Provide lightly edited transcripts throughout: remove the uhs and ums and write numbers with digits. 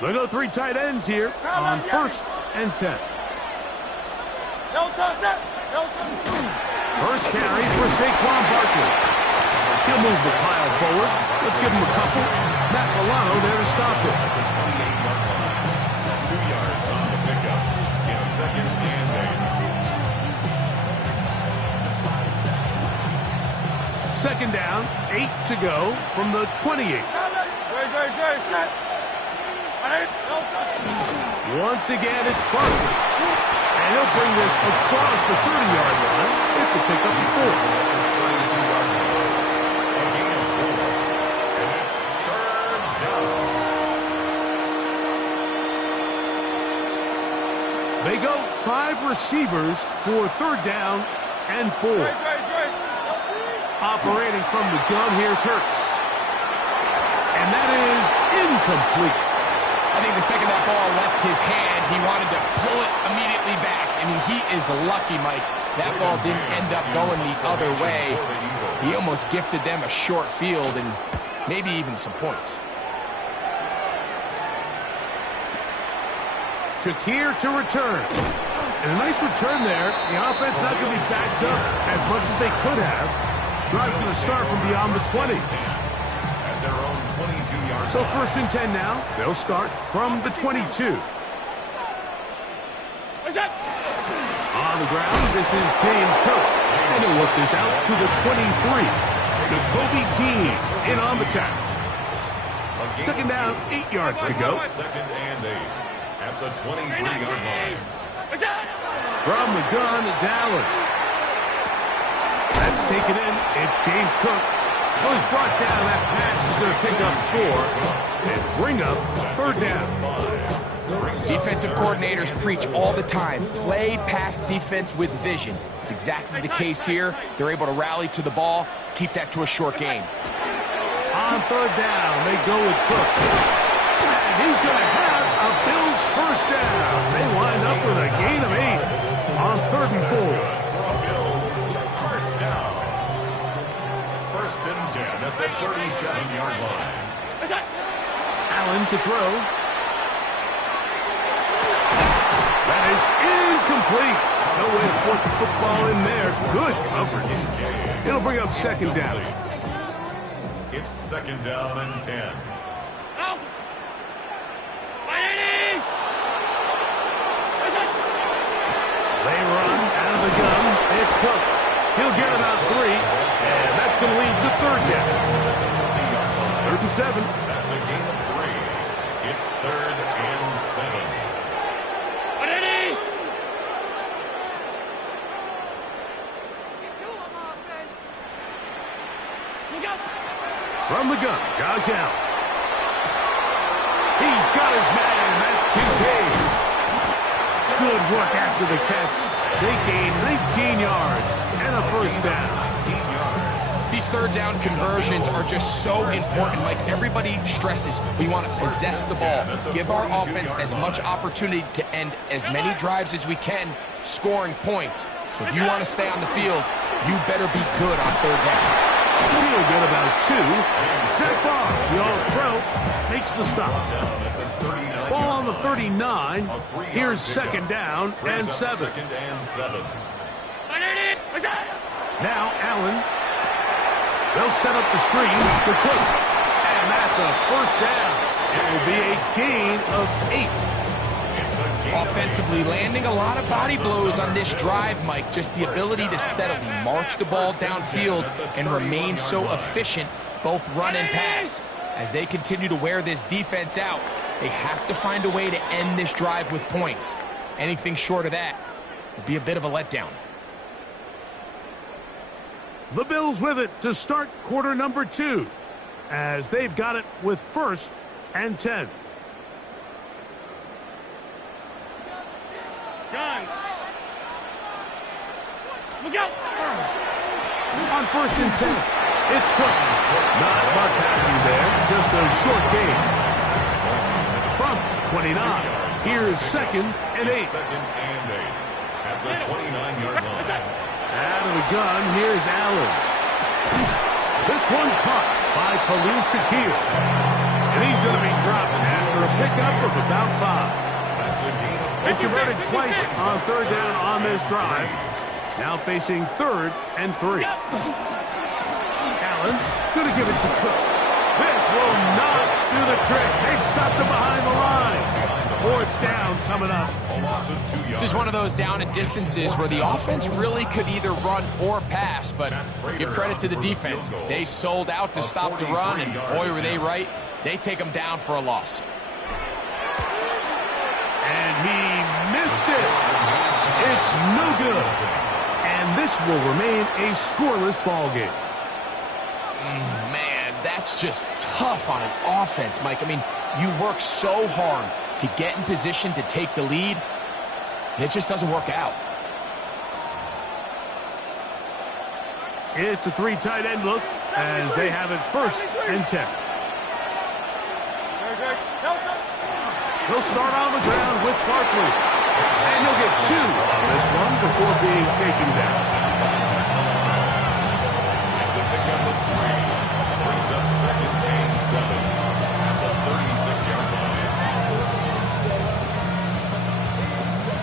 They go 3 tight ends here on 1st and 10. First carry for Saquon Barkley. He'll move the pile forward. Let's give him a couple. Matt Milano there to stop it. 2 yards on the pickup. It's 2nd and 8. Second down, 8 to go from the 28. Once again, it's Barkley. And he'll bring this across the 30-yard line. It's a pickup of 4. They go 5 receivers for 3rd down and 4. Operating from the gun, here's Hurts. And that is incomplete. I think the second that ball left his hand, he wanted to pull it immediately back. I mean, he is lucky, Mike. That ball didn't end up going the other way. He almost gifted them a short field and maybe even some points. Shakir to return. And a nice return there. The offense not going to be backed up as much as they could have. Drive's going to start from beyond the 20. At their own 22-yard So 1st and 10 now. They'll start from the 22. On the ground, this is James Cook. And he'll work this out to the 23. Jacoby Dean in on the tackle. Second down, 8 yards to go. 2nd and 8. At the 23-yard line. From the gun, it's Allen. That's taken in. It's James Cook. Goes brought down. That pass is going to pick up 4 and bring up 3rd down. Defensive coordinators preach all the time, play pass defense with vision. It's exactly the case here. They're able to rally to the ball, keep that to a short gain. On 3rd down, they go with Cook. And he's going to have a Bills 1st down. They wind up with a gain of 8 on 3rd and 4. First down. 1st and 10 at the 37-yard line. Allen to throw. That is incomplete. No way to force the football in there. Good coverage. It'll bring up 2nd down. It's 2nd down and 10. They run out of the gun. It's Cook. He'll get about 3, and that's going to lead to 3rd down. 3rd and 7. That's a gain of 3. It's 3rd and 7. From the gun, Josh Allen. He's got his man. That's Kincaid. Good work after the catch. They gain 19 yards and a 1st down. These 3rd down conversions are just so important. Like everybody stresses, we want to possess the ball, give our offense as much opportunity to end as many drives as we can, scoring points. So if you want to stay on the field, you better be good on 3rd down. She'll get about 2. Zach Barr, the all-pro, makes the stop. Ball on the 39. Here's 2nd down and 7. Now Allen. They'll set up the screen to Cook. And that's a 1st down. It will be a gain of 8. Offensively, landing a lot of body blows on this drive, Mike. Just the ability to steadily march the ball downfield and remain so efficient, both run and pass. As they continue to wear this defense out, they have to find a way to end this drive with points. Anything short of that would be a bit of a letdown. The Bills with it to start quarter number 2, as they've got it with 1st and 10. Guns. Look out. On 1st and 10, it's Cook. Not much happening there, just a short gain. From 29, here's 2nd and 8. 2nd and 8 at the 29-yard line. Out of the gun, here's Allen. This one caught by Shakir. And he's going to be dropped after a pickup of about 5. That's a gain of They converted twice on third down on this drive. Now facing 3rd and 3. Allen going to give it to Cook. This will not do the trick. They've stopped him behind the line. 4th down coming up. This is one of those down and distances where the offense really could either run or pass, but give credit to the defense. They sold out to stop the run, and boy, were they right. They take them down for a loss. And he missed it. It's no good. And this will remain a scoreless ball game. Man, that's just tough on an offense, Mike. I mean, you work so hard to get in position to take the lead, and it just doesn't work out. It's a 3 tight end look as they have it 1st and 10. He'll start on the ground with Barkley. And he'll get 2 on this one before being taken down. It's a pickup of 3. Brings up 2nd and 7 at the 36-yard line.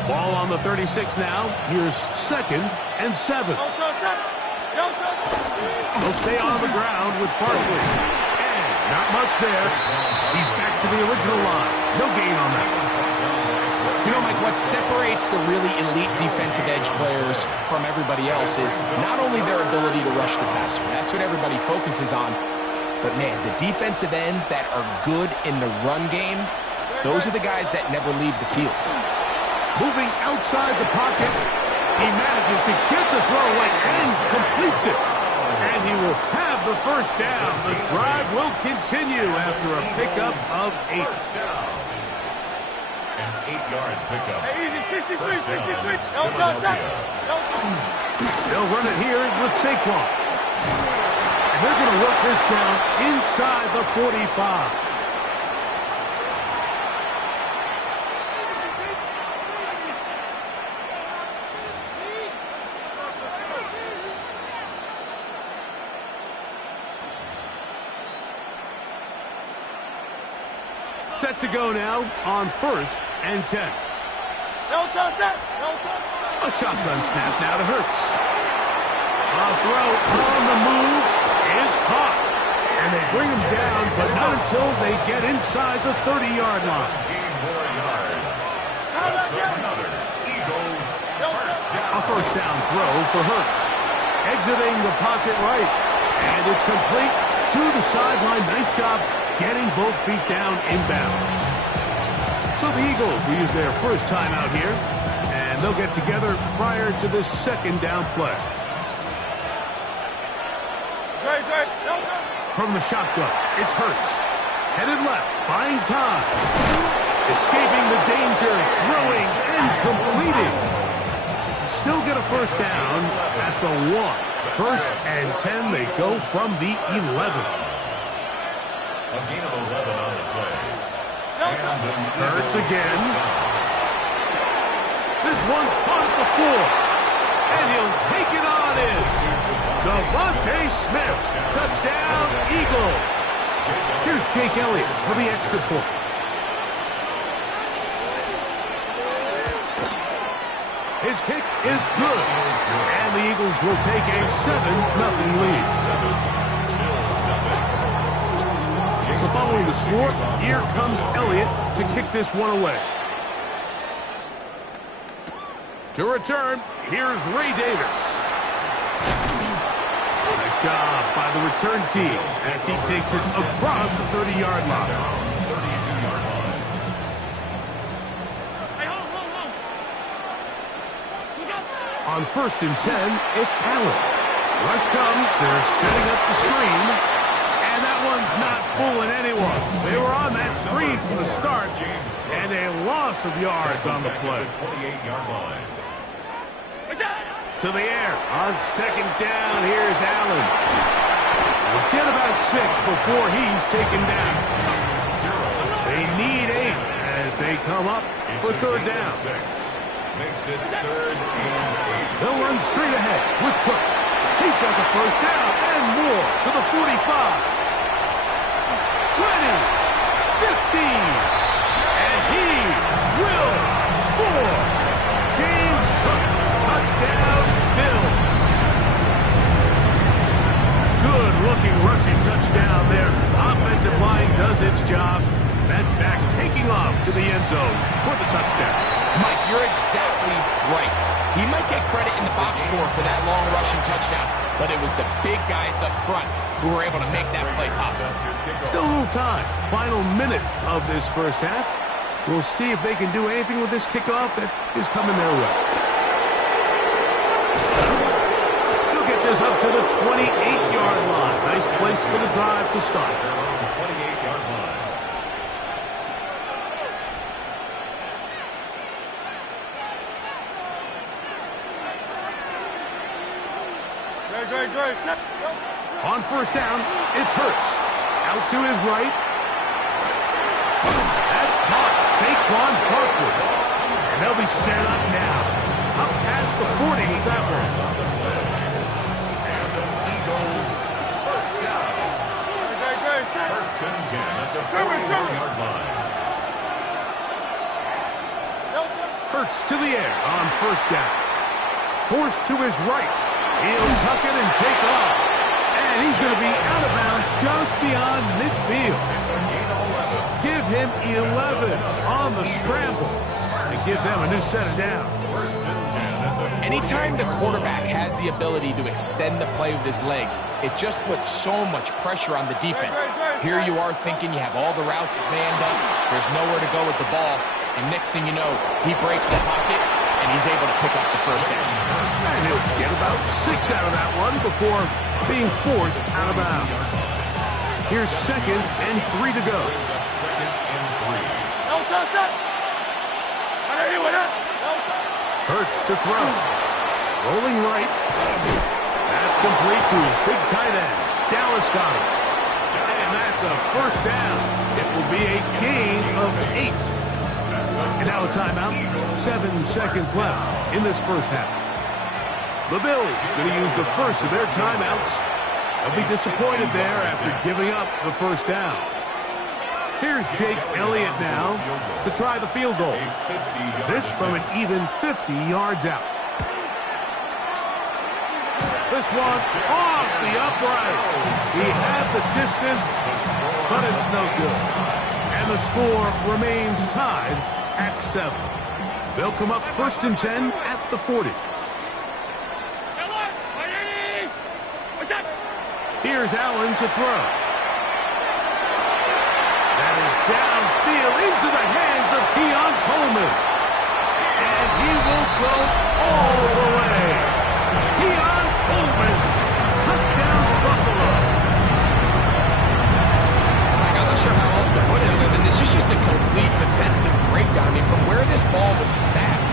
Ball on the 36 now. Here's 2nd and 7. He'll stay on the ground with Barkley. And not much there. He's back to the original line. No gain on that one. You know, Mike, what separates the really elite defensive edge players from everybody else is not only their ability to rush the passer. That's what everybody focuses on. But, man, the defensive ends that are good in the run game, those are the guys that never leave the field. Moving outside the pocket, he manages to get the throw away and completes it. And he will have the 1st down. The drive will continue after a pickup of 8. First down. An 8-yard pickup. They'll run it here with Saquon. And they're going to work this down inside the 45. Set to go now on 1st and 10. A shotgun snap now to Hurts. A throw on the move is caught. And they bring him down, but not until they get inside the 30-yard line. 17 more yards. That's another Eagles first down. A 1st down throw for Hurts. Exiting the pocket right. And it's complete to the sideline. Nice job getting both feet down inbounds. So the Eagles will use their 1st time out here, and they'll get together prior to this 2nd down play. From the shotgun, it's Hurts. Headed left, buying time. Escaping the danger, throwing and completing. Still get a 1st down at the 1. 1st and 10, they go from the 11. A gain of 11 on the play. Hurts again. This one caught at the 4. And he'll take it on in. Devontae Smith. Touchdown, Eagles. Here's Jake Elliott for the extra point. His kick is good. And the Eagles will take a 7-0 lead. So following the score, here comes Elliott to kick this one away. To return, here's Ray Davis. Nice job by the return team as he takes it across the 30-yard line. On 1st and 10, it's Allen. Rush comes, they're setting up the screen. And that one's not fooling anyone. They were on that screen from the start, and a loss of yards on the play. 28-yard line. To the air on 2nd down. Here's Allen. We'll get about 6 before he's taken down. They need 8 as they come up for 3rd down. Makes it 3rd and 8. They'll run straight ahead with Cook. He's got the 1st down and more to the 45. 20, And he will score. James Cook, touchdown, Bills. Good-looking rushing touchdown there. Offensive line does its job. That back taking off to the end zone for the touchdown. Mike, you're exactly right. He might get credit in the box score for that long rushing touchdown, but it was the big guys up front who were able to make that play possible. Still a little time. Final minute of this first half. We'll see if they can do anything with this kickoff that is coming their way. He'll get this up to the 28-yard line. Nice place for the drive to start. 28-yard line. On first down, it's Hurts. Out to his right. That's caught. Saquon Barkley. And they'll be set up now. Up past the 40 with that one. And the Eagles first down. First and 10 at the 41-yard line. Hurts to the air on first down. Forced to his right. He'll tuck it and take off. And he's going to be out of bounds just beyond midfield. It's a gain of 11. Give him 11 on the scramble. And give them a new set of downs. First and 10 at the Anytime the quarterback has the ability to extend the play with his legs, it just puts so much pressure on the defense. Here you are thinking you have all the routes manned up. There's nowhere to go with the ball. And next thing you know, he breaks the pocket, and he's able to pick up the first down. And he'll get about 6 out of that one before being forced out of bounds. Here's 2nd and 3 to go. Brings up 2nd and 3. Hurts to throw. Rolling right. That's complete to his big tight end, Dallas Goedert. And that's a first down. It will be a gain of 8. And now a timeout. 7 seconds left in this first half. The Bills going to use the first of their timeouts. They'll be disappointed there after giving up the first down. Here's Jake Elliott now to try the field goal. This from an even 50 yards out. This one off the upright. He had the distance, but it's no good. And the score remains tied at 7. They'll come up 1st and 10 at the 40. Here's Allen to throw. That is downfield into the hands of Keon Coleman. And he will go all the way. Keon Coleman, touchdown Buffalo. I'm not sure how else to put it other than this is just a complete defensive breakdown. I mean, from where this ball was snapped,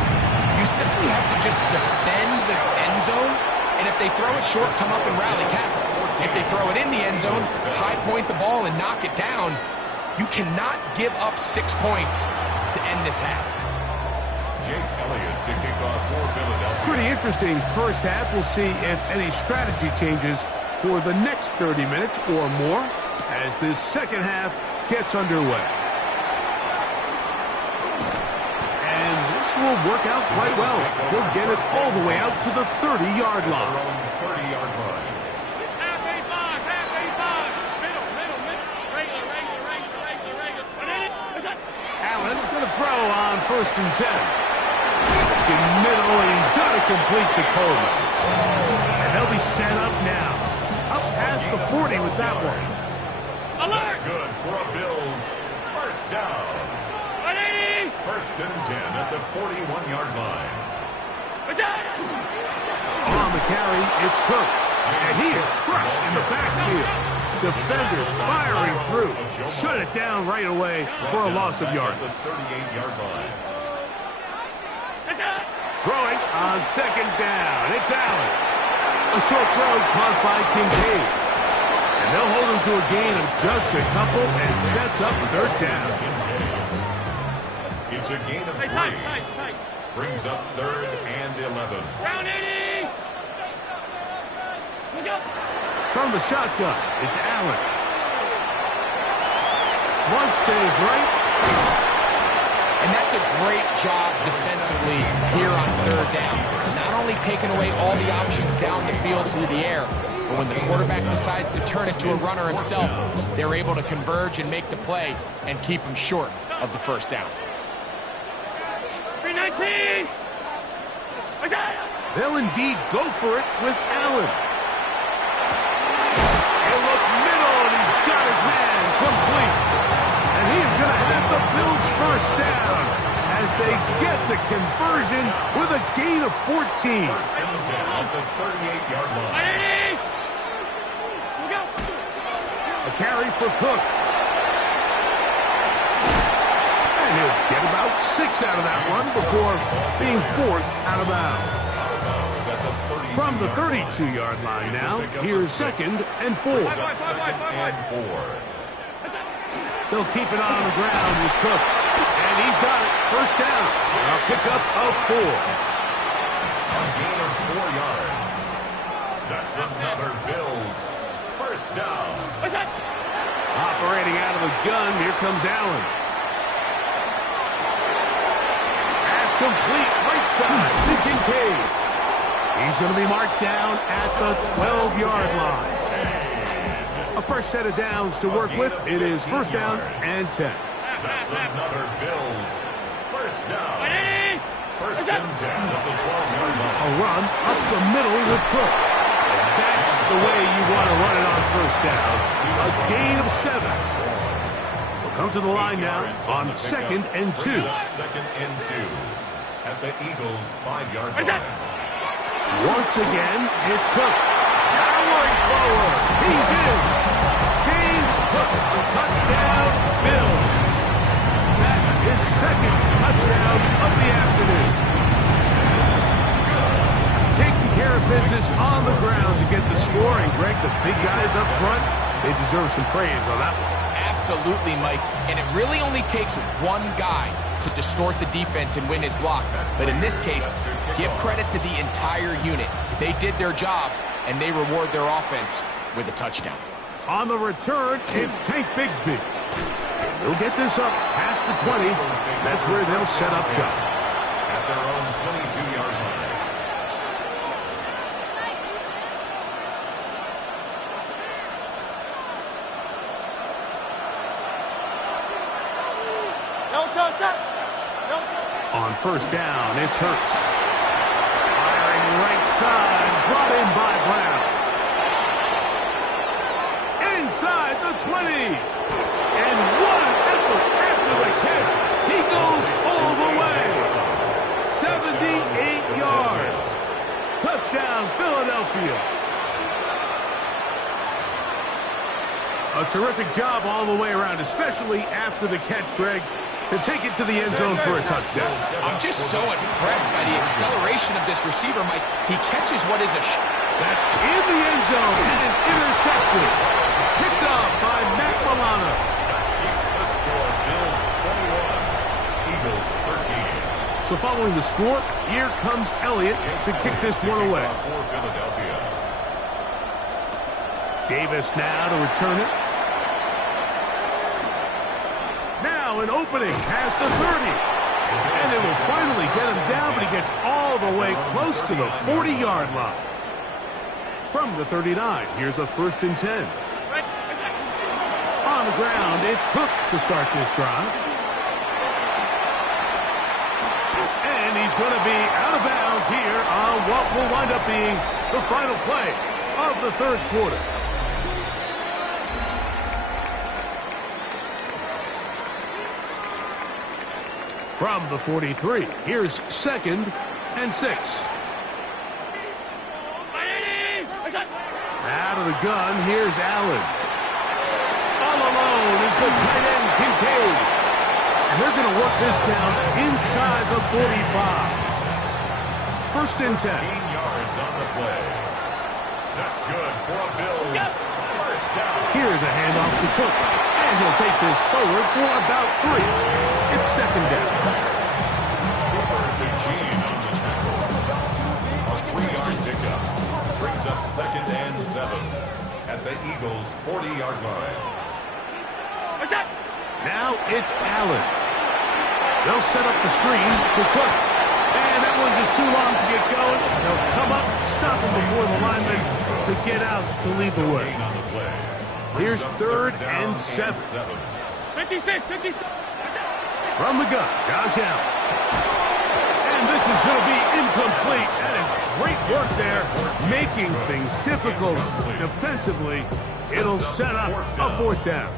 you simply have to just defend the end zone, and if they throw it short, come up and rally tackle. If they throw it in the end zone, high point the ball and knock it down. You cannot give up 6 points to end this half. Jake Elliott to kick off for Philadelphia. Pretty interesting first half. We'll see if any strategy changes for the next 30 minutes or more as this second half gets underway. And this will work out quite well. He'll get it all the way out to the 30-yard line. 30-yard line. Allen going to throw on 1st and 10. In middle, he's got to complete to Coleman. And they'll be set up now. Up past the 40 with that one. That's good for a Bills first down. 1st and 10 at the 41-yard line. On the carry, it's Cook. And he is crushed in the backfield. Defenders firing through. Shut it down right away for a loss of yard. The 38-yard line. Throwing on 2nd down. It's Allen. A short throw caught by Kincaid. And they'll hold him to a gain of just a couple and sets up 3rd down. It's a gain of 3. Brings up 3rd and 11. Look up. From the shotgun, it's Allen. flush to his right. And that's a great job defensively here on third down. Not only taking away all the options down the field through the air, but when the quarterback decides to turn it to a runner himself, they're able to converge and make the play and keep him short of the first down. 319! They'll indeed go for it with Allen. He'll look middle, and he's got his man complete. And he is going to have the Bills first down as they get the conversion with a gain of 14. First and 10 at the 38-yard line. A carry for Cook. And he'll get about 6 out of that one before being forced out of bounds. From the 32-yard line now, here's 2nd and 4. They'll keep it on the ground with Cook. And he's got it. First down. A pickup of 4. A gain of 4 yards. That's another Bills first down. Operating out of the gun, here comes Allen. Pass complete, right side to Kincaid. He's going to be marked down at the 12-yard line. A fresh set of downs to work with. It is first down and 10. That's another Bills first down. First and 10 at the 12-yard line. A run up the middle with Cook. That's the way you want to run it on first down. A gain of 7. We'll come to the line now on 2nd and 2. 2nd and 2 at the Eagles' 5-yard line. Once again, it's Cook. Powering forward. He's in. Gains Cook. Touchdown, Bills. That is 2nd touchdown of the afternoon. Taking care of business on the ground to get the score. And, Greg, the big guys up front, they deserve some praise on that one. Absolutely, Mike. And it really only takes one guy to distort the defense and win his block. But in this case, give credit to the entire unit. They did their job, and they reward their offense with a touchdown. On the return, it's Tank Bigsby. He'll get this up past the 20. That's where they'll set up shop. At their own 22-yard line. On first down, it's Hurts. Firing right side, brought in by Brown. Inside the 20. And what an effort after the catch. He goes all the way. 78 yards. Touchdown, Philadelphia. A terrific job all the way around, especially after the catch, Greg, to take it to the end zone for a touchdown. I'm just so impressed by the acceleration of this receiver, Mike. He catches what is a That's in the end zone and intercepted. Picked up by Matt Milano. Keeps the score. Bills 21, Eagles 13. So following the score, here comes Elliott to kick this one away. For Philadelphia. Davis now to return it. Now an opening past the 30. And they will finally get him down, but he gets all the way close to the 40-yard line. From the 39, here's a 1st and 10. On the ground, it's Cook to start this drive. And he's going to be out of bounds here on what will wind up being the final play of the 3rd quarter. From the 43, here's 2nd and 6. Out of the gun, here's Allen. All alone is the tight end, Kincaid. And they're going to work this down inside the 45. 1st and 10. 15 yards on the play. That's good for a Bills first down. Here's a handoff to Cook. And he'll take this forward for about 3. It's 2nd down. Cooper to Gene on the tackle. A 3-yard pickup. Brings up 2nd and 7 at the Eagles' 40-yard line. Now it's Allen. They'll set up the screen to Cook. And that one's just too long to get going. They'll come up, stop him before the lineman to get out to lead the way. Here's 3rd and 7. 56. From the gun, Josh Allen. And this is going to be incomplete. That is great work there, making things difficult defensively. It'll set up a 4th down.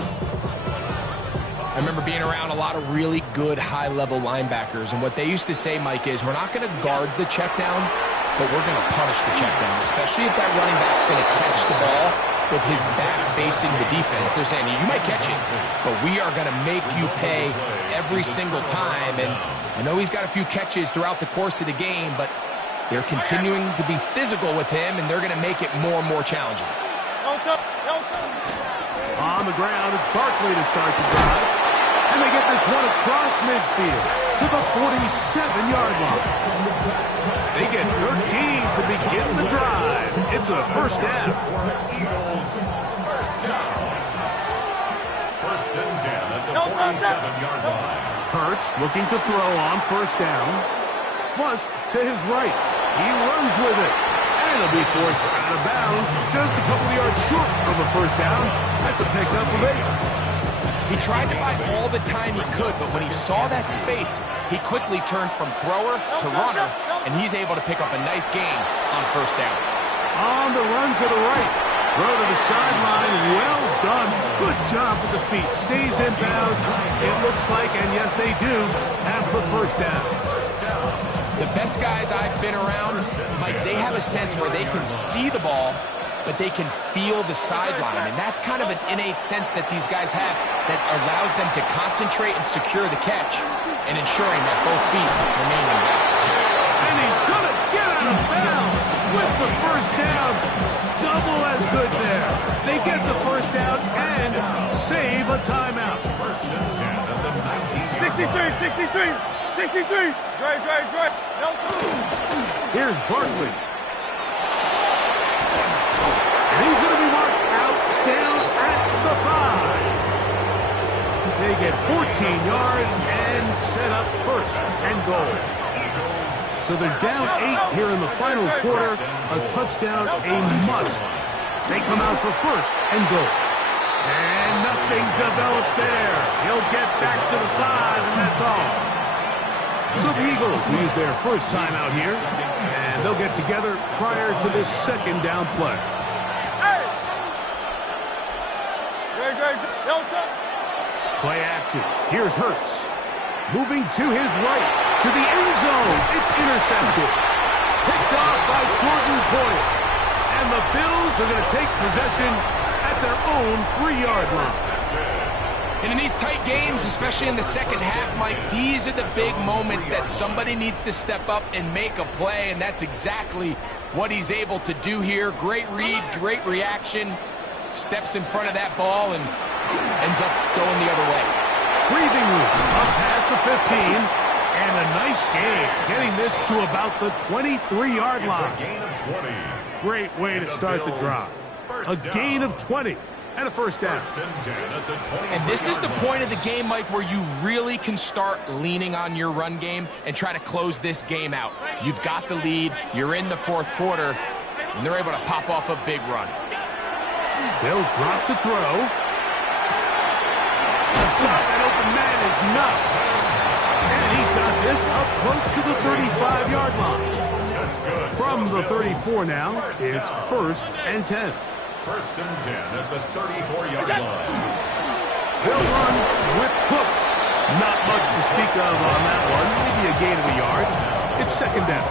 I remember being around a lot of really good high-level linebackers, and what they used to say, Mike, is we're not going to guard the check down, but we're going to punish the check down, especially if that running back's going to catch the ball with his back facing the defense. They're saying, you might catch it, but we are going to make you pay every single time. And I know he's got a few catches throughout the course of the game, but they're continuing to be physical with him, and they're going to make it more and more challenging. On the ground, it's Barkley to start the drive. And they get this one across midfield to the 47-yard line. They get 13 to begin the drive. It's a 1st down. Eagles, 1st down. 1st and 10 at the 47-yard line. Hurts looking to throw on 1st down. Flush to his right. He runs with it. And he'll be forced out of bounds just a couple of yards short of the 1st down. That's a pickup of 8. He tried to buy all the time he could, but when he saw that space, he quickly turned from thrower to runner, and he's able to pick up a nice gain on 1st down. On the run to the right. Throw to the sideline. Well done. Good job with the feet. Stays in bounds. It looks like, and yes, they do, have the 1st down. The best guys I've been around, Mike, they have a sense where they can see the ball, but they can feel the sideline. And that's kind of an innate sense that these guys have that allows them to concentrate and secure the catch and ensuring that both feet remain in bounds. And he's going to get out of bounds with the 1st down. Double as good there. They get the 1st down and save a timeout. 1st and 10 at the 19. 63. Great. Here's Barkley. And he's going to be marked out down at the 5. They get 14 yards and set up 1st and goal. So they're down 8 here in the final quarter. A touchdown, a must. They come out for 1st and goal. And nothing developed there. He'll get back to the 5, and that's all. So the Eagles will use their 1st timeout here, and they'll get together prior to this 2nd down play. Play action. Here's Hurts. Moving to his right. To the end zone. It's intercepted. Picked off by Jordan Poyer. And the Bills are going to take possession at their own 3-yard line. And in these tight games, especially in the second half, Mike, these are the big moments that somebody needs to step up and make a play, and that's exactly what he's able to do here. Great read, great reaction. Steps in front of that ball and ends up going the other way. Breathing room up past the 15, and a nice gain, getting this to about the 23-yard line. It's a gain of 20. Great way to start the drive. A gain of 20 and a 1st down. 1st and 10 at the 20. And this is the point of the game, Mike, where you really can start leaning on your run game and try to close this game out. You've got the lead, you're in the 4th quarter, and they're able to pop off a big run. They'll drop to throw. That open man is nuts. And he's got this up close to the 35-yard line. That's good. From the 34 now, it's 1st and 10. 1st and 10 at the 34-yard line. They'll run with Cook. Not much to speak of on that one. Maybe a gain of a yard. It's 2nd down.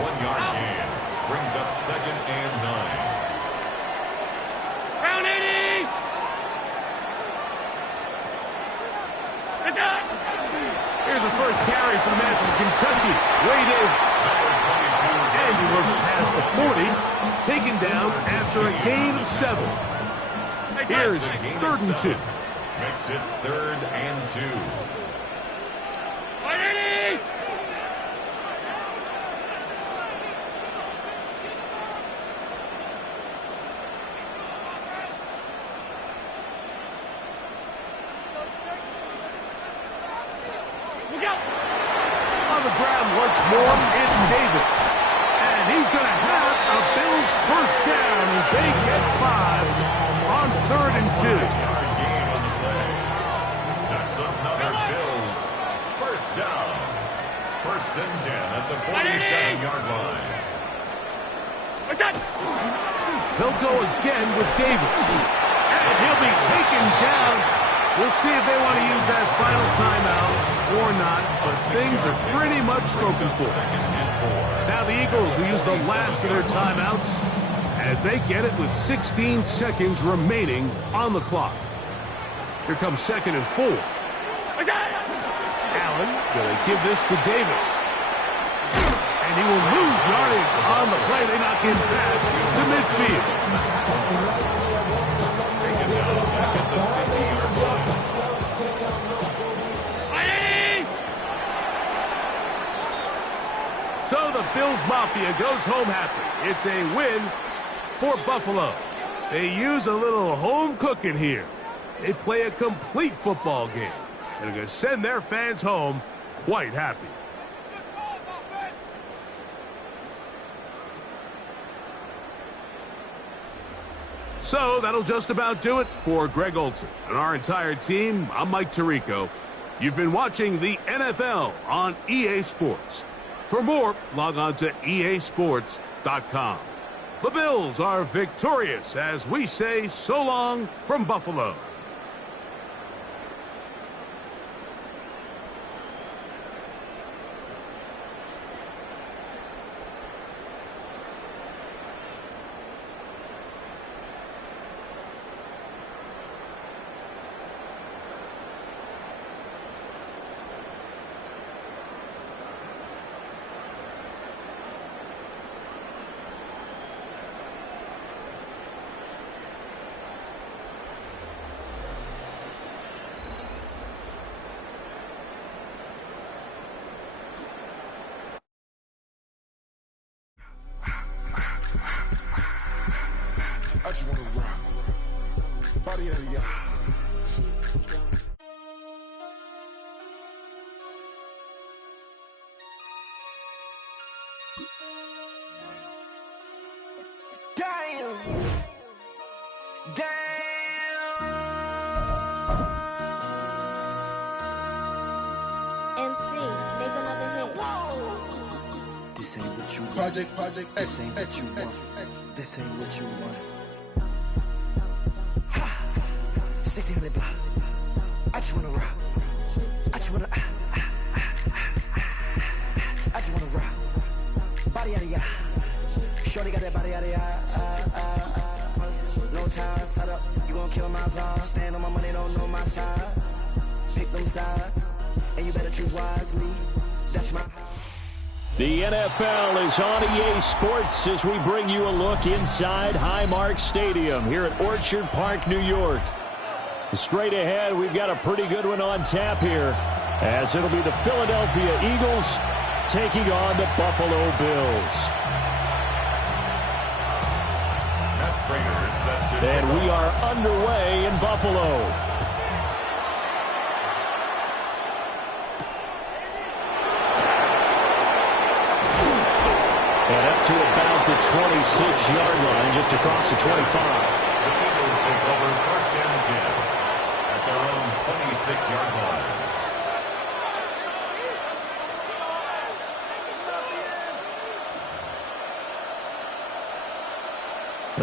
1-yard gain. Brings up 2nd and 9. Round 80. Here's the first carry for the man from Kentucky, Wade Davis. And he works past the 40, taken down after a gain of 7. Here's 3rd and 2. Makes it 3rd and 2. 180. On the ground once more, it's Davis. And he's going to have a Bills first down as they get 5 on 3rd and 2. That's another Bills first down. 1st and 10 at the 47-yard line. They'll go again with Davis. And he'll be taken down. We'll see if they want to use that final timeout or not, but things are pretty much spoken for. Now the Eagles will use the last of their timeouts as they get it with 16 seconds remaining on the clock. Here comes 2nd and 4. Allen going to give this to Davis. And he will lose yardage on the play. They knock him back to midfield. Taken down back at the 50-yard line. So the Bills Mafia goes home happy. It's a win for Buffalo. They use a little home cooking here. They play a complete football game. And they're going to send their fans home quite happy. So that'll just about do it for Greg Olsen and our entire team. I'm Mike Tirico. You've been watching the NFL on EA Sports. For more, log on to easports.com. The Bills are victorious as we say so long from Buffalo. I just wanna rock. Body out of y'all. Damn. MC, make another hit. This ain't what you want. Project. This ain't what you want. This ain't what you want. 1600 block. I just wanna rock. I just wanna. I just wanna rock. Body out of ya. Shorty got that body out of ya. No time, set up. You gon' kill my vibe. Stand on my money, don't know my size. Pick them sides, and you better choose wisely. That's my house. The NFL is on EA Sports as we bring you a look inside Highmark Stadium here at Orchard Park, New York. Straight ahead, we've got a pretty good one on tap here, as it'll be the Philadelphia Eagles taking on the Buffalo Bills. And we are underway in Buffalo. And up to about the 26-yard line, just across the 25. The Eagles take over 1st and 10 at their own 26-yard line.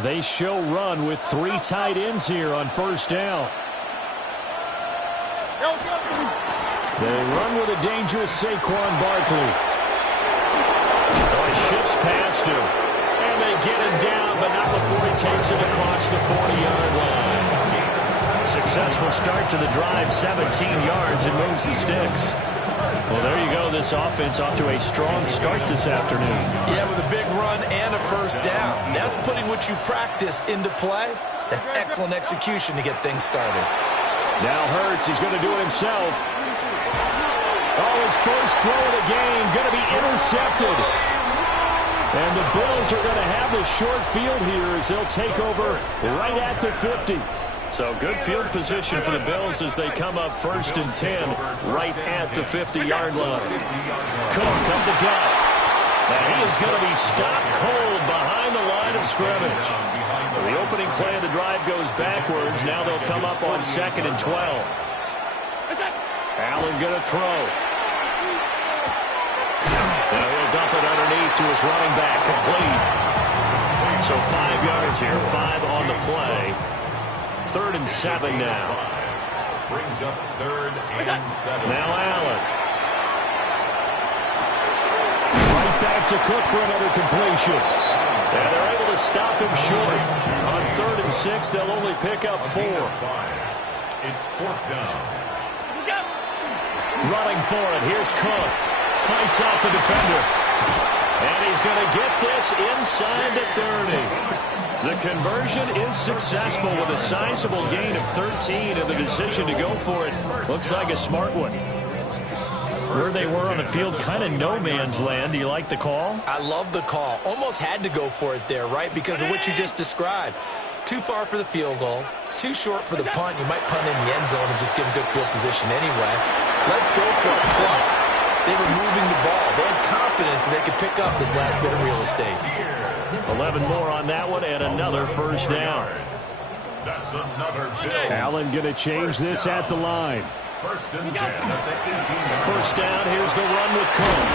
They show run with 3 tight ends here on 1st down. They run with a dangerous Saquon Barkley. Shifts past him. And they get him down, but not before he takes it across the 40-yard line. Successful start to the drive, 17 yards, and moves the sticks. Well, there you go. This offense off to a strong start this afternoon. Yeah, with a big run and a first down. That's putting what you practice into play. That's excellent execution to get things started. Now Hurts, he's going to do it himself. Oh, his first throw of the game going to be intercepted. And the Bills are going to have the short field here as they'll take over right at the 50. So good field position for the Bills as they come up 1st and 10 right at the 50-yard line. Cook up the gut. And he is going to be stopped cold behind the line of scrimmage. So the opening play of the drive goes backwards. Now they'll come up on 2nd and 12. Allen going to throw. Now he'll dump it underneath to his running back. Complete. So 5 yards here, 5 on the play. 3rd and 7 now. Brings up 3rd and 7. Now Allen. Right back to Cook for another completion. And they're able to stop him short. On 3rd and 6, they'll only pick up 4. It's 4th down. Running for it. Here's Cook. Fights off the defender. And he's going to get this inside the 30. The conversion is successful with a sizable gain of 13, and the decision to go for it looks like a smart one. Where they were on the field, kind of no man's land. Do you like the call? I love the call. Almost had to go for it there, right? Because of what you just described. Too far for the field goal. Too short for the punt. You might punt in the end zone and just give them good field position anyway. Let's go for it. Plus, they were moving the ball. They had confidence that they could pick up this last bit of real estate. 11 more on that one and another 1st down. That's another Bill. Allen going to change this at the line. 1st and 10 at the 18. 1st down, here's the run with Cook.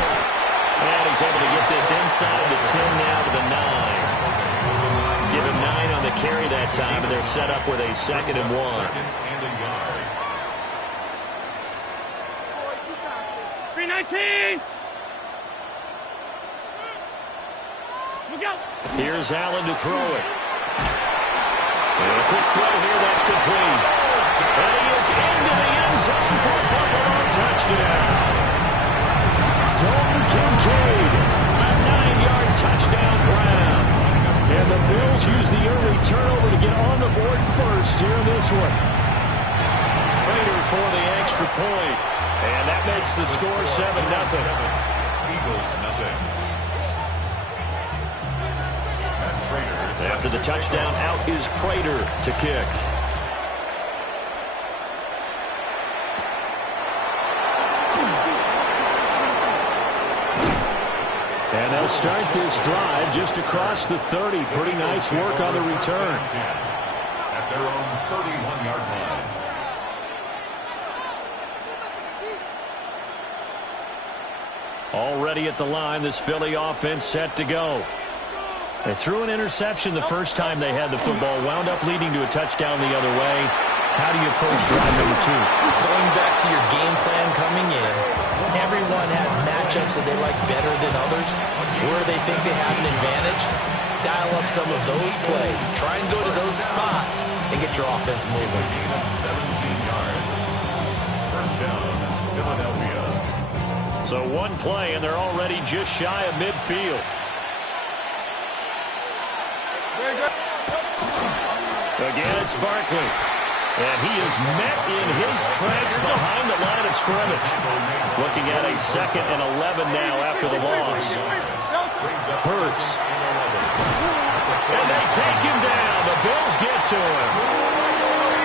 And he's able to get this inside the 10 now to the 9. Give him 9 on the carry that time, and they're set up with a 2nd and 1. 2nd and a yard. 319. Look out. Here's Allen to throw it. And a quick throw here, that's complete. And he is into the end zone for a Buffalo touchdown. Dalton Kincaid, a 9-yard touchdown grab. And the Bills use the early turnover to get on the board first here in this one. Prater for the extra point. And that makes the score 7-0. Eagles nothing. After the touchdown, out is Prater to kick. And they'll start this drive just across the 30. Pretty nice work on the return. At their own 31-yard line. Already at the line, this Philly offense set to go. They threw an interception the first time they had the football, wound up leading to a touchdown the other way. How do you approach drive number 2? Going back to your game plan coming in, everyone has matchups that they like better than others. Where they think they have an advantage, dial up some of those plays. Try and go to those spots and get your offense moving. 17 yards. 1st down, Philadelphia. So one play, and they're already just shy of midfield. Again, it's Barkley. And he is met in his tracks behind the line of scrimmage. Looking at a 2nd and 11 now after the loss. Hurts. And they take him down. The Bills get to him.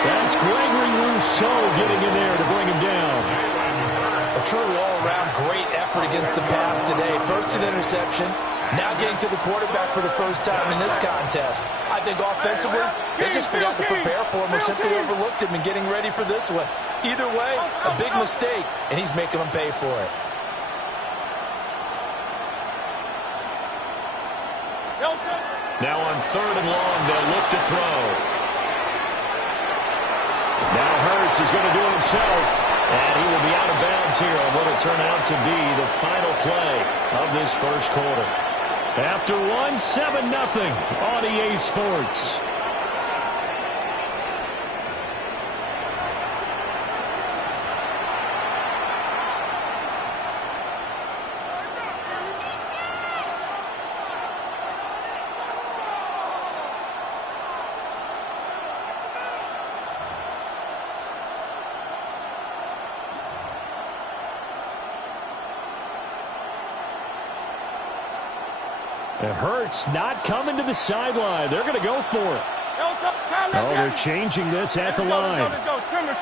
That's Gregory Rousseau getting in there to bring him down. A truly all-around great effort against the pass today. First an interception. Now getting to the quarterback for the first time in this contest. I think offensively, they just forgot to prepare for him or simply overlooked him in getting ready for this one. Either way, a big mistake, and he's making them pay for it. Now on 3rd and long, they'll look to throw. Now Hurts is going to do it himself. And he will be out of bounds here on what will turn out to be the final play of this first quarter. After 7-0 on EA Sports. It hurts not coming to the sideline. They're going to go for it. Oh, they're changing this at the line. Let's go. Trimmer.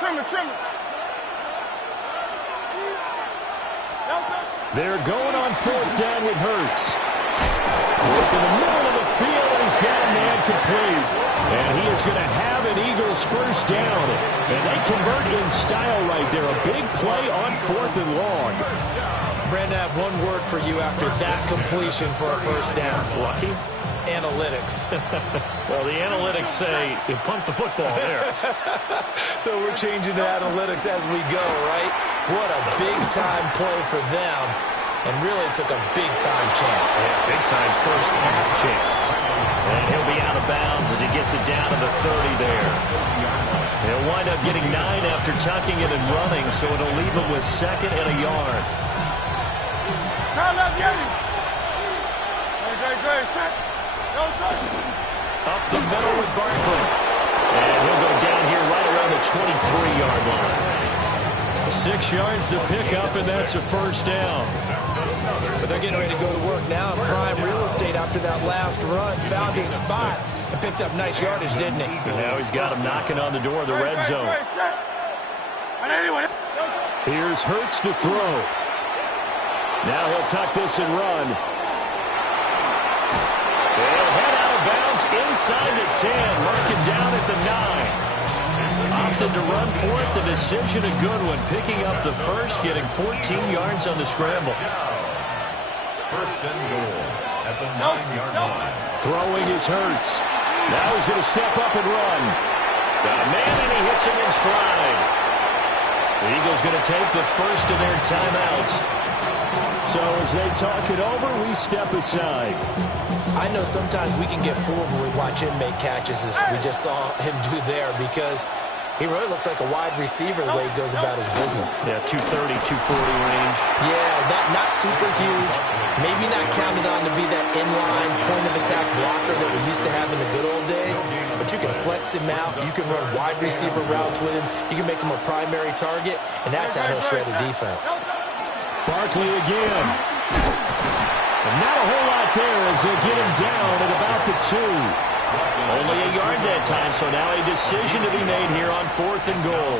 They're going on 4th down with Hurts. Look in the middle of the field, and he's got a man complete. And he is going to have an Eagles first down. And they convert in style right there. A big play on 4th and long. Brandon, I have one word for you after that completion for a first down. Lucky? Analytics. Well, the analytics say you pumped the football there. So we're changing to analytics as we go, right? What a big-time play for them. And really took a big-time chance. Yeah, big-time first half chance. And he'll be out of bounds as he gets it down to the 30 there. He'll wind up getting 9 after tucking it and running, so it'll leave him with 2nd and a yard. Up the middle with Barkley. And he'll go down here right around the 23-yard line. 6 yards to pick up, and that's a first down. But they're getting ready to go to work now in prime real estate after that last run. Found his spot and picked up nice yardage, didn't he? And now he's got him knocking on the door of the red zone. Here's Hurts to throw. Now he'll tuck this and run. They'll head out of bounds inside the 10. Marking down at the 9. Opted to run for it. The decision a good one. Picking up the first, getting 14 yards on the scramble. First and goal at the 9-yard line. Throwing is Hurts. Now he's going to step up and run. Got a man, and he hits him in stride. The Eagles going to take the first of their timeouts. So as they talk it over, we step aside. I know sometimes we can get fooled when we watch him make catches, as we just saw him do there, because he really looks like a wide receiver the way he goes about his business. Yeah, 230, 240 range. Yeah, not super huge. Maybe not counted on to be that inline point-of-attack blocker that we used to have in the good old days. But you can flex him out. You can run wide receiver routes with him. You can make him a primary target, and that's how he'll shred a defense. Barkley again. And not a whole lot there as they get him down at about the 2. Only a yard that time, so now a decision to be made here on 4th and goal.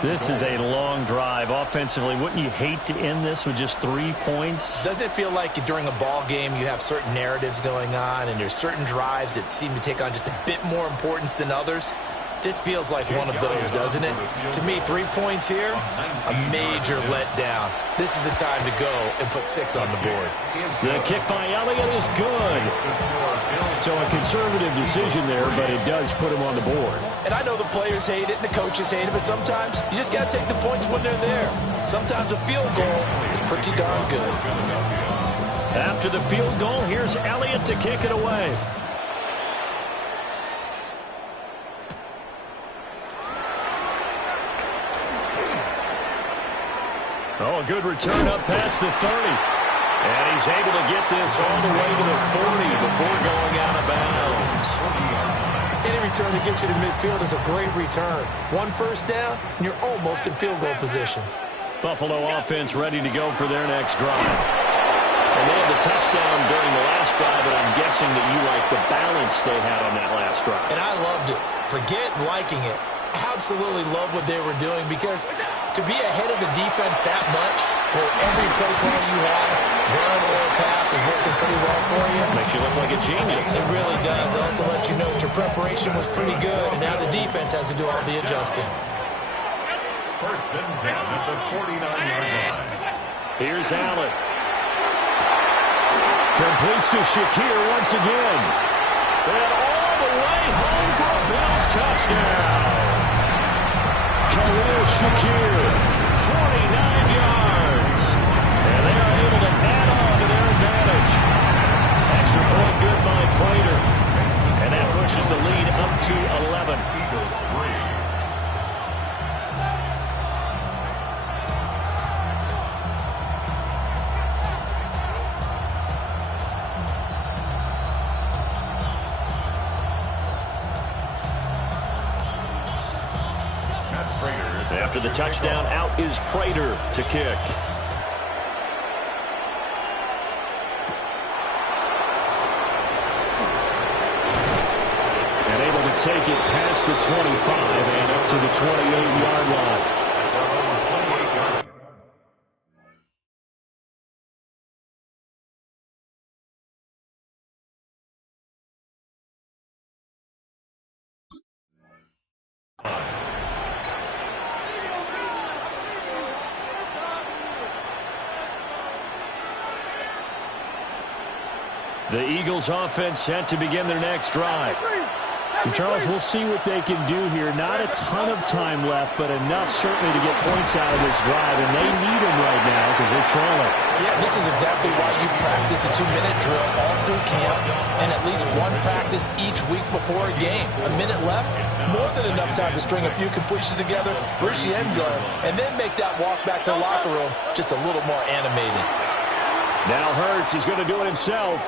This is a long drive offensively. Wouldn't you hate to end this with just 3 points? Doesn't it feel like during a ball game you have certain narratives going on and there's certain drives that seem to take on just a bit more importance than others? This feels like one of those, doesn't it? To me, 3 points here, a major letdown. This is the time to go and put 6 on the board. The kick by Elliott is good. So a conservative decision there, but it does put him on the board. And I know the players hate it and the coaches hate it, but sometimes you just got to take the points when they're there. Sometimes a field goal is pretty darn good. After the field goal, here's Elliott to kick it away. Oh, a good return up past the 30. And he's able to get this all the way to the 40 before going out of bounds. Any return that gets you to midfield is a great return. 1 first down, and you're almost in field goal position. Buffalo offense ready to go for their next drive. And they had the touchdown during the last drive, and I'm guessing that you like the balance they had on that last drive. And I loved it. Forget liking it. Absolutely love what they were doing, because to be ahead of the defense that much, where every play call you have, run or pass, is working pretty well for you. Makes you look like a genius. It really does. It also lets you know that your preparation was pretty good, and now the defense has to do all the adjusting. First and 10 at the 49-yard line. Here's Allen. Completes to Shakir once again. And all the way home for a Bills touchdown. Khalil Shakir, 49 yards. And they are able to add on to their advantage. Extra point good by Prater. And that pushes the lead up to 11. Eagles 3. After the touchdown, out is Prater to kick. And able to take it past the 25 and up to the 28-yard line. The Eagles offense set to begin their next drive. And Charles, we'll see what they can do here. Not a ton of time left, but enough certainly to get points out of this drive, and they need them right now because they're trailing. Yeah, this is exactly why you practice a 2-minute drill all through camp and at least one practice each week before a game. A minute left, more than enough time to string a few completions together, reach the end zone, and then make that walk back to the locker room just a little more animated. Now Hurts is going to do it himself.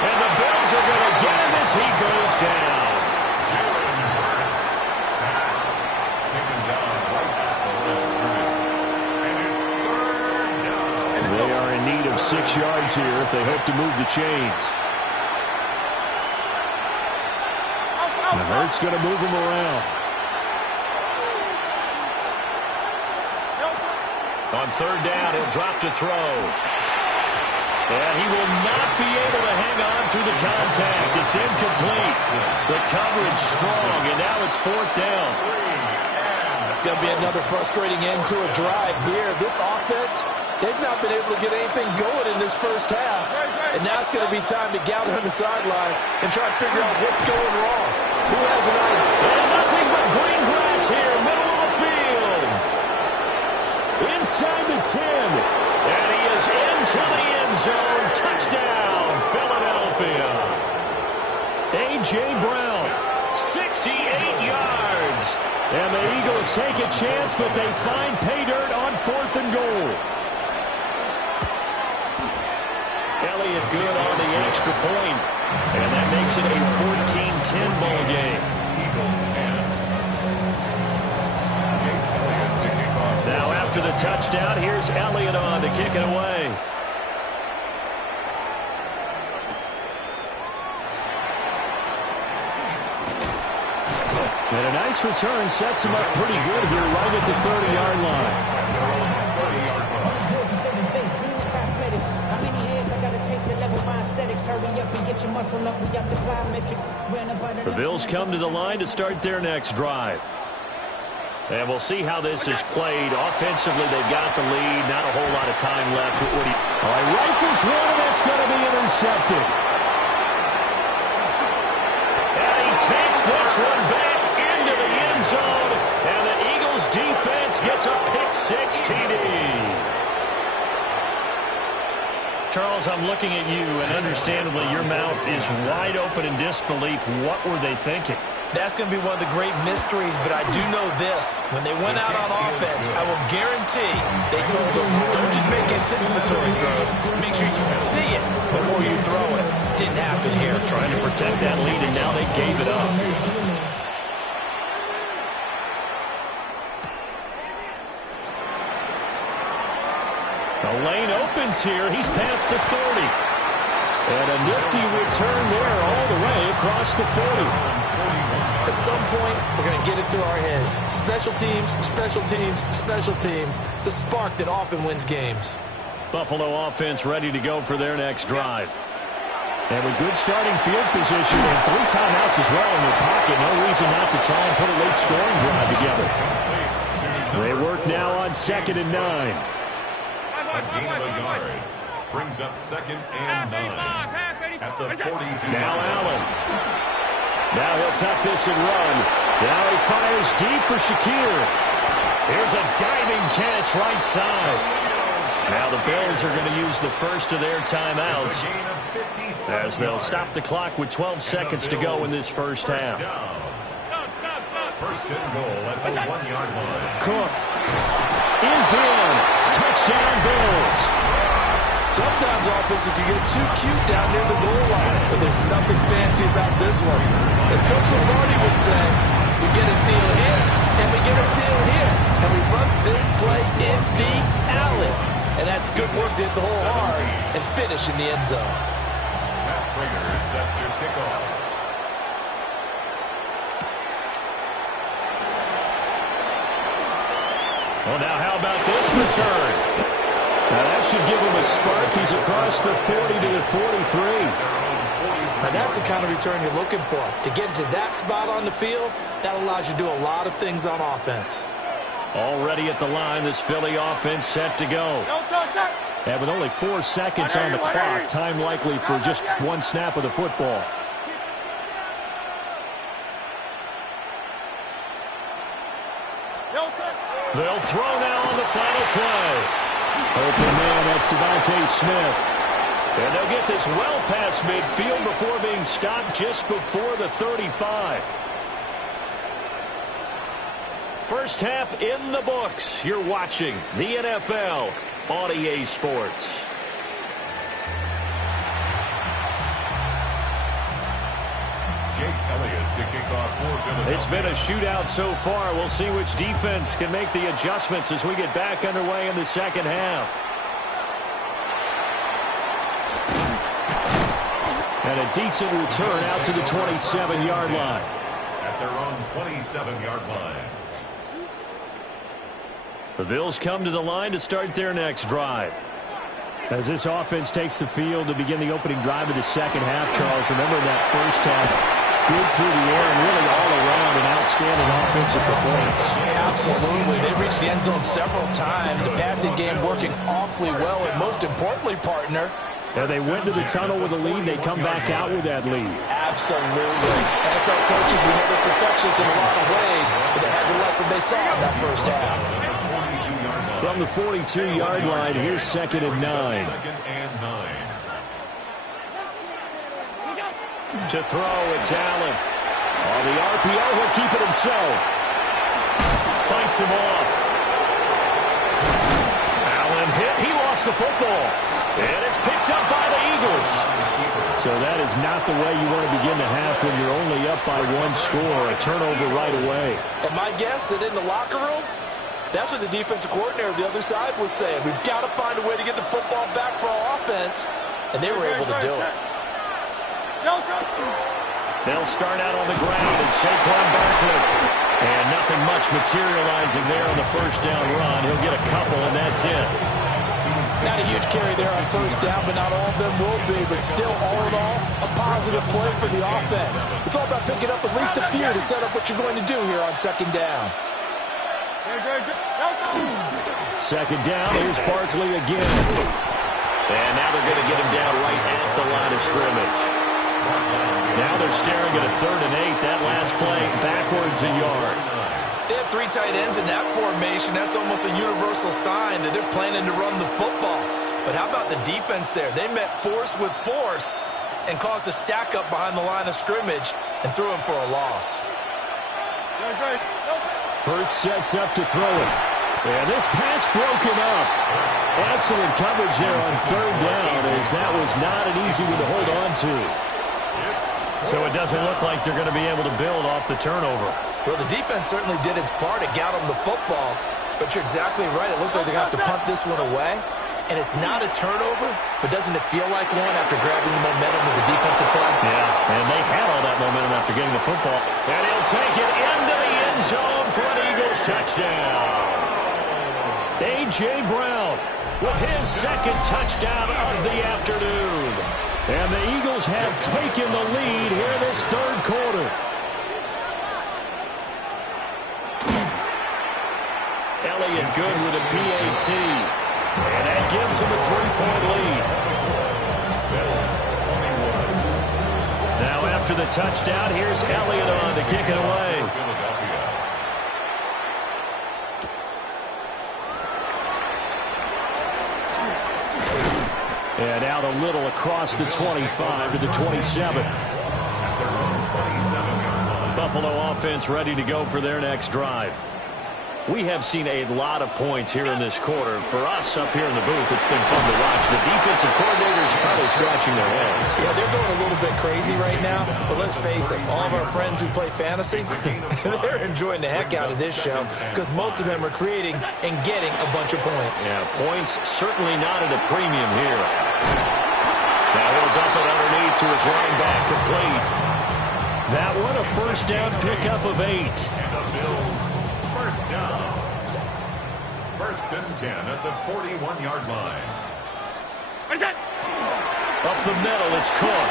And the Bills are going to get him as he goes down. Jalen Hurts sacked, taken down right at the line of scrimmage. And it's 3rd down. They are in need of 6 yards here if they hope to move the chains. And Hurts going to move him around. On 3rd down, he'll drop to throw. And he will not be able to hang on through the contact. It's incomplete. The coverage strong, and now it's 4th down. It's going to be another frustrating end to a drive here. This offense, they've not been able to get anything going in this first half. And now it's going to be time to gather on the sidelines and try to figure out what's going wrong. Who has an idea? And nothing but green grass here, middle of the field. Inside the 10. And he is into the end zone. Touchdown, Philadelphia. A.J. Brown, 68 yards. And the Eagles take a chance, but they find pay dirt on 4th and goal. Elliott good on the extra point. And that makes it a 14-10 ball game. Eagles 10. Now after the touchdown, here's Elliott on to kick it away. And a nice return sets him up pretty good here right at the 30-yard line. The Bills come to the line to start their next drive. And we'll see how this is played. Offensively, they've got the lead. Not a whole lot of time left. All right, rifles one, and that's going to be intercepted. And he takes this one back into the end zone. And the Eagles defense gets a pick-6 TD. Charles, I'm looking at you, and understandably, your mouth is wide open in disbelief. What were they thinking? That's going to be one of the great mysteries, but I do know this. When they went out on offense, I will guarantee they told them, don't just make anticipatory throws. Make sure you see it before you throw it. Didn't happen here. Trying to protect that lead, and now they gave it up. The lane opens here. He's past the 30. And a nifty return there all the way across the 40. At some point, we're going to get it through our heads. Special teams, special teams, special teams. The spark that often wins games. Buffalo offense ready to go for their next drive. And with good starting field position and 3 timeouts as well in their pocket, no reason not to try and put a late scoring drive together. They work now on 2nd and 9. A gain of a yard. Brings up 2nd and 9. At the 42. Now Allen. Now he'll tuck this and run. Now he fires deep for Shakir. Here's a diving catch right side. Now the Bills are going to use the first of their timeouts as they'll stop the clock with 12 seconds to go in this first half. First and goal at the 1-yard line. Cook is in. Touchdown Bills. Sometimes offenses can get too cute down near the goal line, but there's nothing fancy about this one. As Coach Lombardi would say, we get a seal here, and we get a seal here, and we run this play in the alley. And that's good work to hit the hole hard and finish in the end zone. Springer's set to kick off. Well, now how about this return? Now that should give him a spark. He's across the 40 to the 43. Now that's the kind of return you're looking for. To get to that spot on the field, that allows you to do a lot of things on offense. Already at the line, this Philly offense set to go. And with only 4 seconds on the clock, time likely for just one snap of the football. They'll throw now on the final play. Open man, that's Devontae Smith. And they'll get this well past midfield before being stopped just before the 35. First half in the books. You're watching the NFL on EA Sports. It's been a shootout so far. We'll see which defense can make the adjustments as we get back underway in the second half. And a decent return out to the 27-yard line. At their own 27-yard line. The Bills come to the line to start their next drive. As this offense takes the field to begin the opening drive of the second half, Charles, remember in that first half, good through the air and really all around an outstanding offensive performance. Yeah, absolutely. They reached the end zone several times. The passing game working awfully well, and most importantly, partner, they went to the tunnel with a lead. They come back out with that lead. Absolutely. NFL coaches were never perfectionists in a lot of ways, but they had to like what they saw in that first half. From the 42-yard line, here's 2nd and 9. To throw, it's Allen. On the RPO, he'll keep it himself. Fights him off. Allen hit. He lost the football. And it's picked up by the Eagles. So that is not the way you want to begin the half when you're only up by 1 score. A turnover right away. And my guess that in the locker room, that's what the defensive coordinator of the other side was saying. We've got to find a way to get the football back for our offense. And they were able to do it. They'll start out on the ground, and Saquon Barkley. And nothing much materializing there on the first down run. He'll get a couple, and that's it. Not a huge carry there on first down, but not all of them will be. But still, all in all, a positive play for the offense. It's all about picking up at least a few to set up what you're going to do here on second down. Second down, here's Barkley again. And now they're going to get him down right at the line of scrimmage. Now they're staring at a 3rd and 8. That last play, backwards a yard. They have 3 tight ends in that formation. That's almost a universal sign that they're planning to run the football. But how about the defense there? They met force with force and caused a stack up behind the line of scrimmage and threw him for a loss. Hurts sets up to throw it. And this pass broken up. Excellent coverage there on 3rd down, as that was not an easy one to hold on to. So it doesn't look like they're going to be able to build off the turnover. Well, the defense certainly did its part to get them the football. But you're exactly right. It looks like they're going to have to punt this one away. And it's not a turnover, but doesn't it feel like one after grabbing the momentum with the defensive play? Yeah, and they had all that momentum after getting the football. And he'll take it into the end zone for an Eagles touchdown. A.J. Brown with his 2nd touchdown of the afternoon. And the Eagles have taken the lead here in this 3rd quarter. Elliott good with a PAT. And that gives him a 3-point lead. Now after the touchdown, here's Elliott on to kick it away. And out a little across the 25 to the 27. Buffalo offense ready to go for their next drive. We have seen a lot of points here in this quarter. For us up here in the booth, it's been fun to watch. The defensive coordinators are probably scratching their heads. Yeah, they're going a little bit crazy right now. But let's face it, all of our friends who play fantasy, they're enjoying the heck out of this show because most of them are creating and getting a bunch of points. Yeah, points certainly not at a premium here. Now he'll dump it underneath to his running back, complete. That one a first down pickup of 8. And the Bills, first down. First and 10 at the 41-yard line. Up the middle, it's Cook.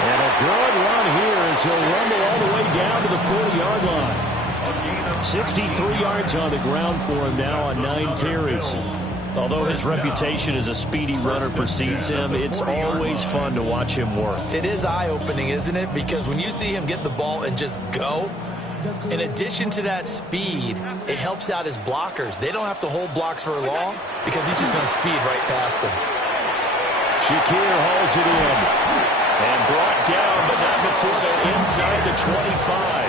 And a good run here as he'll rumble all the way down to the 40-yard line. 63 yards on the ground for him now on 9 carries. Although his reputation as a speedy runner precedes him, it's always fun to watch him work. It is eye-opening, isn't it? Because when you see him get the ball and just go, in addition to that speed, it helps out his blockers. They don't have to hold blocks for long because he's just going to speed right past them. Shakir hauls it in. And brought down, but not before they're inside the 25.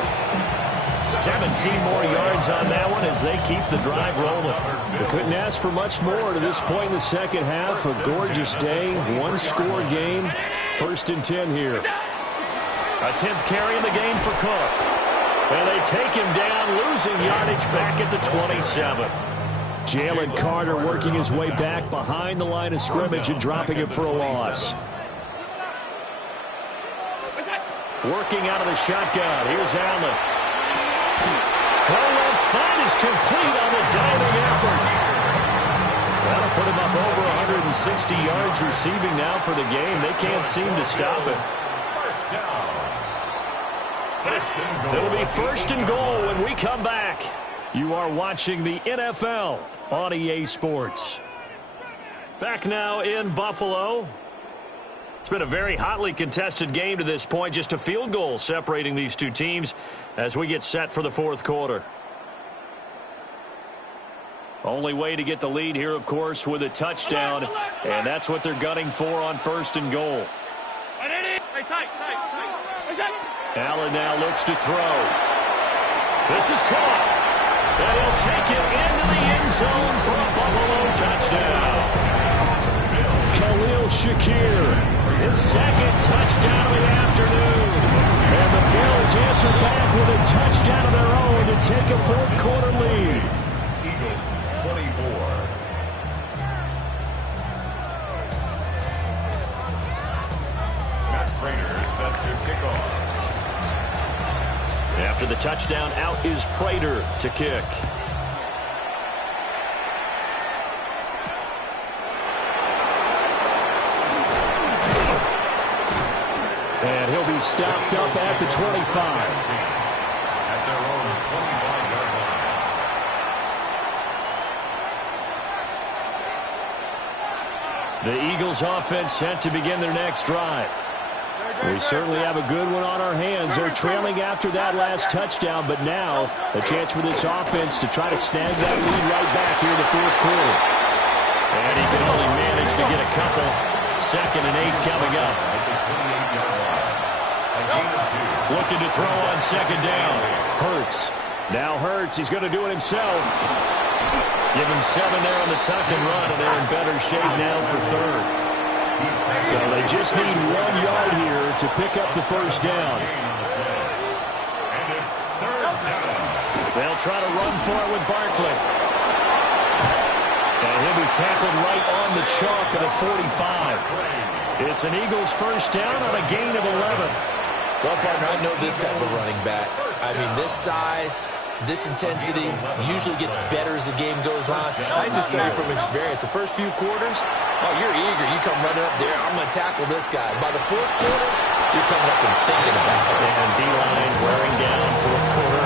17 more yards on that one as they keep the drive rolling. They couldn't ask for much more to this point in the second half. A gorgeous day, one-score game. First and 10 here. A 10th carry in the game for Cook. And they take him down, losing yardage back at the 27. Jalen Carter working his way back behind the line of scrimmage and dropping it for a loss. Working out of the shotgun. Here's Allen. Throw left side is complete on the diving effort. That'll put him up over 160 yards receiving now for the game. They can't seem to stop it. First down. First and goal. It'll be first and goal when we come back. You are watching the NFL on EA Sports. Back now in Buffalo. It's been a very hotly contested game to this point. Just a field goal separating these two teams as we get set for the fourth quarter. Only way to get the lead here, of course, with a touchdown. And that's what they're gunning for on first and goal. Allen now looks to throw. This is caught. And he'll take it into the end zone for a Buffalo touchdown. Khalil Shakir. His second touchdown of the afternoon. And the Bills answer back with a touchdown of their own to take a fourth quarter lead. Eagles 24. Matt Prater set to kick off. After the touchdown, out is Prater to kick. And he'll be stopped up at the 25. At their own 25-yard line. The Eagles offense set to begin their next drive. We certainly have a good one on our hands. They're trailing after that last touchdown, but now a chance for this offense to try to snag that lead right back here in the fourth quarter. And he can only manage to get a couple. 2nd and 8 coming up. Looking to throw on 2nd down. Hurts. Now Hurts. He's going to do it himself. Give him 7 there on the tuck and run, and they're in better shape now for 3rd. So they just need 1 yard here to pick up the first down. And it's 3rd down. They'll try to run for it with Barkley. And he'll be tackled right on the chalk at a 45. It's an Eagles first down on a gain of 11. Well, partner, I know this type of running back. I mean, this size, this intensity usually gets better as the game goes on. I just tell you from experience, the first few quarters, oh, you're eager. You come running up there, I'm going to tackle this guy. By the fourth quarter, you're coming up and thinking about it. And D-line wearing down fourth quarter.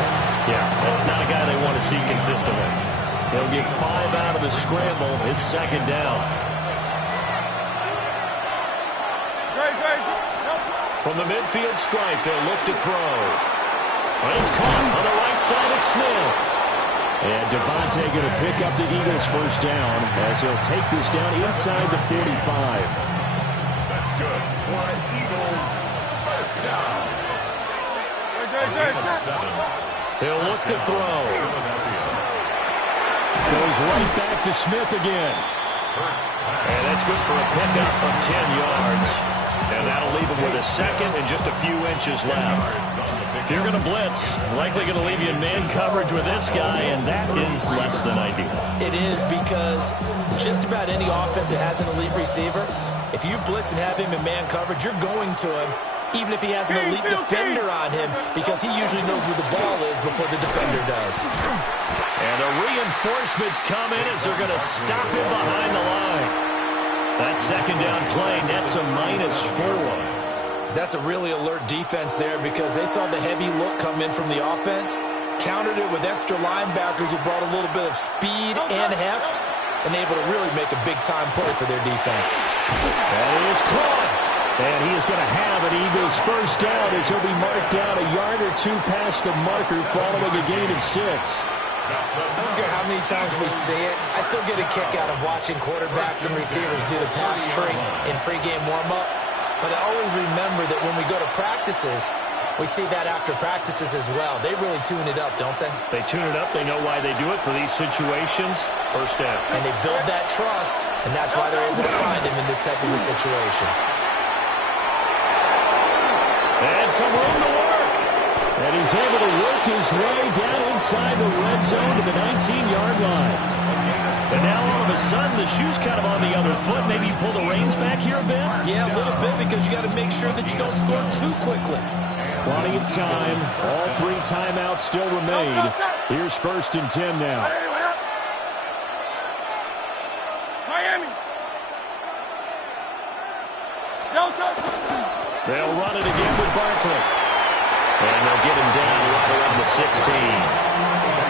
Yeah, that's not a guy they want to see consistently. They'll get 5 out of the scramble. It's 2nd down. From the midfield stripe, they'll look to throw. And it's caught on the right side of Smith. And Devontae going to pick up the Eagles first down as he'll take this down inside the 45. That's good for an Eagles first down. He'll look to throw. Goes right back to Smith again. And that's good for a pickup of 10 yards. And that'll leave him with a second and just a few inches left. If you're going to blitz, likely going to leave you in man coverage with this guy, and that is less than ideal. It is, because just about any offense that has an elite receiver, if you blitz and have him in man coverage, you're going to him, even if he has an elite defender on him, because he usually knows where the ball is before the defender does. And the reinforcements come in as they're going to stop him behind the line. That second down play nets a -4. That's a really alert defense there, because they saw the heavy look come in from the offense, countered it with extra linebackers who brought a little bit of speed and heft, and able to really make a big-time play for their defense. That is caught. And he is going to have an Eagles first down as he'll be marked down a yard or two past the marker following a gain of 6. I don't care how many times we see it. I still get a kick out of watching quarterbacks and receivers do the pass tree in pregame warm-up. But I always remember that when we go to practices, we see that after practices as well. They really tune it up, don't they? They tune it up. They know why they do it for these situations. First down. And they build that trust, and that's why they're able to find him in this type of a situation. And some room to work. And he's able to work his way down inside the red zone to the 19-yard line. And now all of a sudden the shoe's kind of on the other foot. Maybe you pull the reins back here a bit? Yeah, a little bit, because you got to make sure that you don't score too quickly. Plenty of time. All 3 timeouts still remain. Here's 1st and 10 now. Miami. They'll run it again with Barkley. And they'll get him down right around the 16.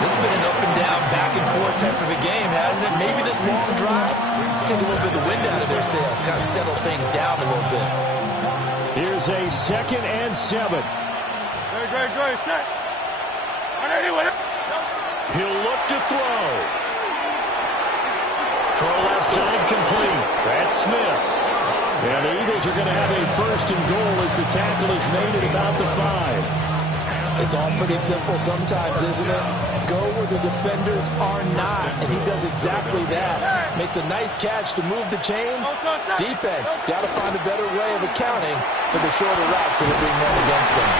This has been an up-and-down, back-and-forth type of a game, hasn't it? Maybe this long drive take a little bit of the wind out of their sails, kind of settle things down a little bit. Here's a 2nd and 7. Great. Set. He'll look to throw. Throw left side complete. That's Smith. And the Eagles are going to have a 1st and goal as the tackle is made at about the 5. It's all pretty simple sometimes, isn't it? Go where the defenders are not, and he does exactly that. Makes a nice catch to move the chains. Defense, got to find a better way of accounting for the shorter routes that are being run against them.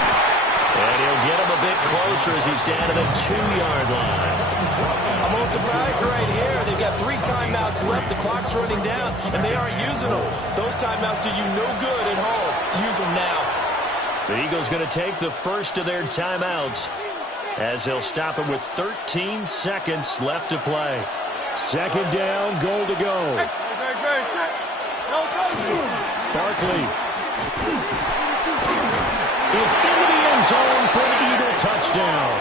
And he'll get him a bit closer as he's down to the 2-yard line. I'm a little surprised right here. They've got 3 timeouts left. The clock's running down, and they aren't using them. Those timeouts do you no good at home. Use them now. The Eagles going to take the first of their timeouts as they'll stop him with 13 seconds left to play. 2nd down, goal to go. Barkley is into the end zone for an Eagle touchdown.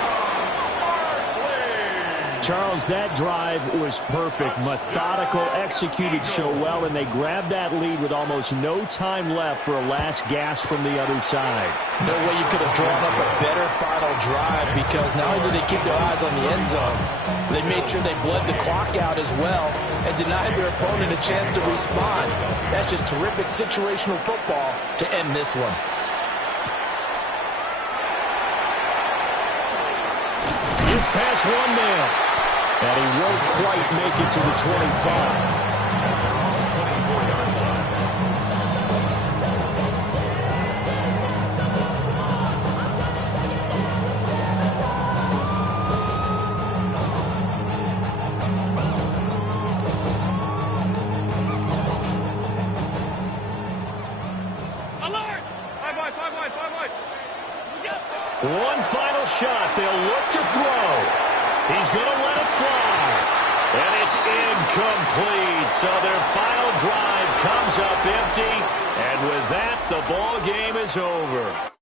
Charles, that drive was perfect, methodical, executed so well, and they grabbed that lead with almost no time left for a last gasp from the other side. No way you could have drawn up a better final drive, because not only did they keep their eyes on the end zone, they made sure they bled the clock out as well and denied their opponent a chance to respond. That's just terrific situational football to end this one. It's past 1 man. And he won't quite make it to the 25. Alert! 5 wide. One final shot. They'll look to throw. He's going to let it fly. And it's incomplete. So their final drive comes up empty. And with that, the ball game is over.